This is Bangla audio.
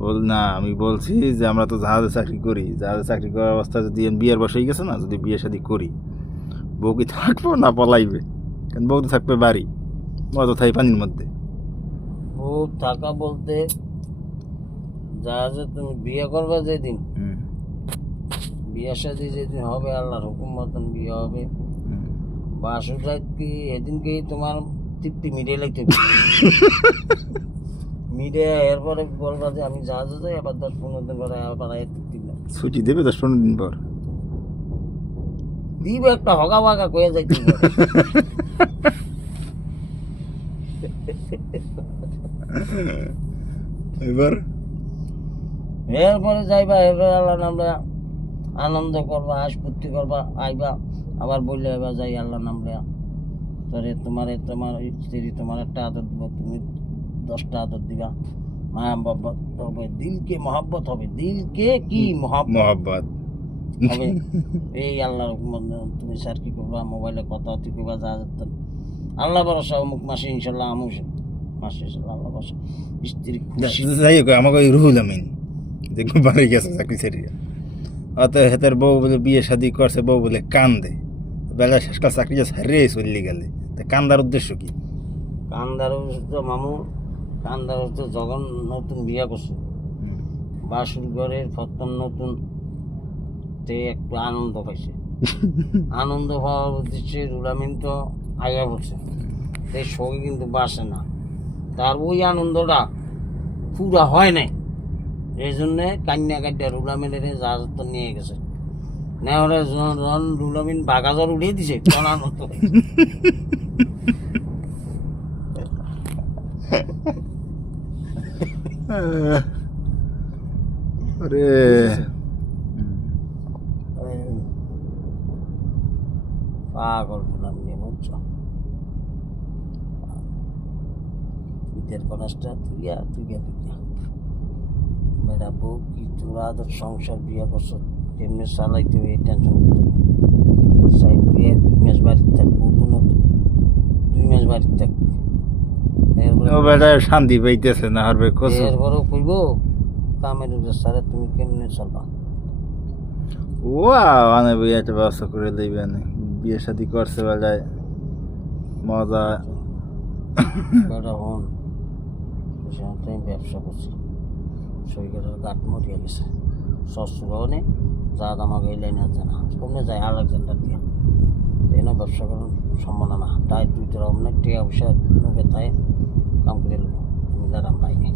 বল না, আমি বলছি যে আমরা তো জাহাজে চাকরি করি, জাহাজে চাকরি করার অবস্থা যদি বিয়ের বসেই গেছে না, যদি বিয়ে শাদি করি, বউ কি থাকবো না পলাইবে? কারণ বউ তো থাকবে বাড়ি, মজা থাই পানির মধ্যে। ও থাকা বলতে জাহাজে তুমি বিয়ে করবে যেদিন, বিয়ে শাদী যেদিন হবে, আল্লাহর হুকুম মতন বিয়ে হবে, বাসুটা কি এদিনকেই তোমার তৃপ্তি মিটিয়ে লাগতে মিডিয়া এরপরে বলবা যে আমি জাহাজে যাই, আবার 10-15 দিন পরে আবার তৃপ্তি না ছুটি দেবে 10-15 দিন পর। দিব একটা হগা বাগা কয়ে যাইতে এবার এরপরে যাইবা, এরপরে আল্লাহ নামরা আনন্দ করবা, হাসপুর্তি করবা, আইবা আবার বললে এবার যাই আল্লাহ নামরা তোরে তোমার স্ত্রী তোমার একটা আদর দিব, তুমি 10টা আদর দিবা, মহাব্বত হবে, দিলকে মহাব্বত হবে, দিলকে কি মহাব্বত হবে। এই আল্লাহর হুকুম তুমি স্যার কি করবা, মোবাইলে কথা তুই করবা, যা আল্লাহ ভরসা, অমুক মাসে ইনশাল্লাহ আমুক মাসে ইনশাল্লাহ আল্লাহ ভরসা। স্ত্রী খুশি। যাই হোক, আমাকে ওই রুহুল আমিন দেখবো বাড়ি গেছে চাকরি ছেড়ে, অত হেতের বউ বলে বিয়ে শাদি করছে, বউ বলে কান্দে, বেলা শেষকাল চাকরি হারিয়ে চলে গেলে, তা কান্দার উদ্দেশ্য কি? কান্দার তো মামু, কান্দার তো যখন নতুন বিয়া করছে, বাসুর ঘরের প্রথম নতুন, তে একটু আনন্দ পাইছে, আনন্দ পাওয়ার উদ্দেশ্যে রুলামিন তো আয়া বলছে, সেই শোকে কিন্তু বাসে না, তার ওই আনন্দটা পুরা হয় নাই, এই জন্যে কান্না কাটটা রুলামিনের জাহাজ তো নিয়ে গেছে, নেওয়ারে যখন রুলামিন বাগাজর উঠিয়ে দিছে তখন আনন্দ আরে পাগল রুলামিন, বুঝছো? ঈদের কলেজটা তুইয়া মেয়েরা বউ কি তোরা তোর সংসার বিয়ে করছো, কেমনি চালাইতে হবে এই টেনশন করতে, 2 মাস বাড়িতে থাকবো, নতুন 2 মাস বাড়িতে থাকবে, শান্তি পাইতেছে না, এরপরেও কইব কামের সারে তুমি কেমনে চলবা। ও মানে একটা ব্যবস্থা করে দেবে, বিয়ে শাদি করছে বেলায় মজা। হন আমি ব্যবসা করছি, শরীরের গাঁট মরিয়া গেছে, শ্বশুরনে যা আমাকে এই লাইনে আছে না, কমে যায় আলেকজান্ডার দিয়া, এই না ব্যবসা করার সম্ভাবনা না, তাই তুই তোরা অনেক টিয়া পয়সা লোকে তাই কাম করে নেবো, তুমি দাঁড়াম পাইনি।